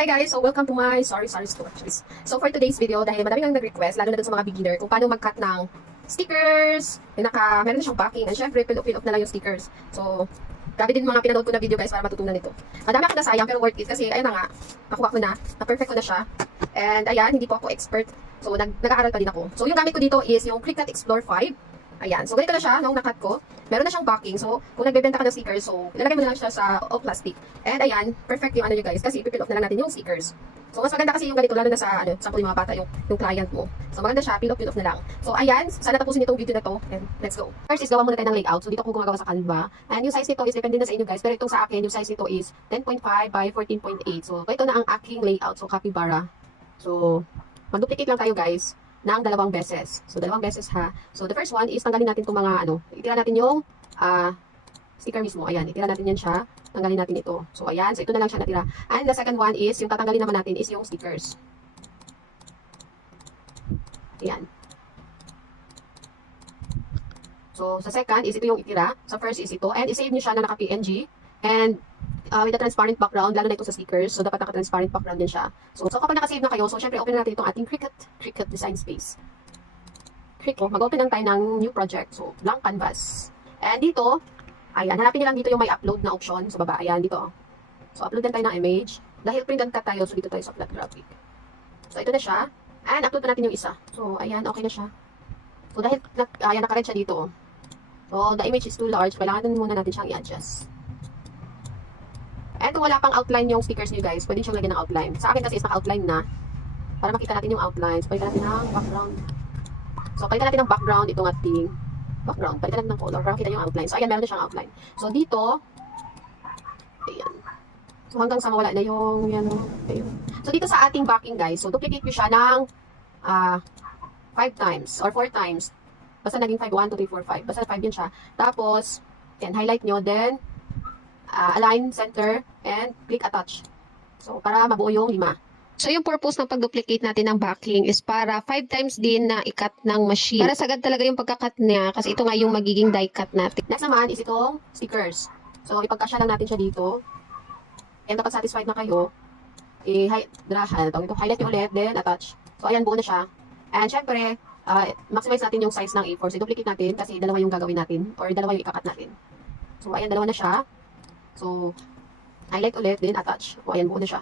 Hi guys! So welcome to my sorry stories. So for today's video, dahil madaming ang nag-request, lalo na dun sa mga beginner, kung paano mag-cut ng stickers, meron na siyang packing, and syempre, fill-up na lang yung stickers. So, grabe din mga pinanood ko na video guys para matutunan ito. Madami ako nasayang pero worth it kasi ayun na nga, nakuha ko na perfect ko na siya. And ayan, hindi po ako expert. So, nag-aaral pa din ako. So, yung gamit ko dito is yung Cricut Explore 5. Ayan. So, ganito na siya nung nakat ko. Meron na siyang backing. So, kung nagbebenta ka ng stickers, so, ilalagay mo na lang siya sa all plastic. And ayan, perfect yung ano nyo guys, kasi ipipil off na lang natin yung stickers. So, mas maganda kasi yung ganito, lalo na sa, sample yung mga bata, yung client mo. So, maganda siya, pil off na lang. So, ayan, sana tapusin itong video na to, and let's go. First is, gawa muna tayo ng layout. So, dito ko gumagawa sa Canva. And yung size nito is, depende na sa inyo guys, pero itong sa akin, yung size nito is 10.5 by 14.8. So, ito na ang aking layout. So, capybara. So, mag-duplicate lang tayo guys ng dalawang beses. So, dalawang beses ha. So, the first one is tanggalin natin itong mga itira natin yung sticker mismo. Ayan, itira natin yan siya. Tanggalin natin ito. So, ayan. So, ito na lang siya natira. And the second one is, yung tatanggalin naman natin is yung stickers. Ayan. So, sa second is ito yung itira. Sa first is ito. And isave nyo siya na naka-PNG. And with a transparent background, lalo na ito sa stickers. So, dapat naka-transparent background din siya. So kapag naka-save na kayo, so syempre open na natin itong ating Cricut Design Space. Mag-open lang tayo ng new project. So, blank canvas. And dito, ayan, hanapin nyo lang dito yung may upload na option sa baba. Ayan, dito. So, upload din tayo ng image. Dahil print and cut tayo, so dito tayo sa flat graphic. So, ito na siya. And upload pa natin yung isa. So, ayan, okay na siya. So, dahil, ayan, naka-red siya dito. So, the image is too large. Kailangan muna natin siyang i-adjust. And kung wala pang outline yung stickers niyo guys, pwede siyang lagyan ng outline. Sa akin kasi is naka-outline na. Para makita natin yung outline. So, palitan natin ng background. So, palitan natin ng background itong ating background. Palitan natin ng color para makita yung outline. So, ayan, meron na siyang outline. So, dito, ayan. So, hanggang sa mawala na yung, yan, ayan. So, dito sa ating backing guys, so, duplicate nyo siya ng 5 times or 4 times. Basta naging 5, 1, 2, 3, 4, 5. Basta 5 yun siya. Tapos, ayan, highlight nyo, then, align, center, and click attach. So, para mabuo yung 5. So, yung purpose ng pag-duplicate natin ng backing is para 5 times din na i-cut ng machine. Para sagad talaga yung pagka-cut niya kasi ito nga yung magiging die cut natin. Next naman is itong stickers. So, ipagkasya lang natin siya dito. And kapag satisfied na kayo, highlight nyo ulit, then attach. So, ayan, buo na siya. And syempre, maximize natin yung size ng A4. So, duplicate natin kasi dalawa yung gagawin natin or dalawa yung ikakat natin. So, ayan, dalawa na siya. So, highlight ulit, then attach. O, ayan, buo na siya.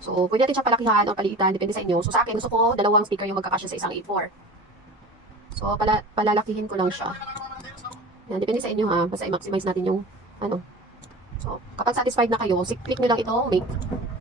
So, pwede natin siya palakihan o paliitan, depende sa inyo. So, sa akin, gusto ko dalawang sticker yung magkakasya sa isang A4. So, palalakihin ko lang siya. Yan, depende sa inyo ha. Basta i-maximize natin yung, So, kapag satisfied na kayo, click nyo lang ito, make.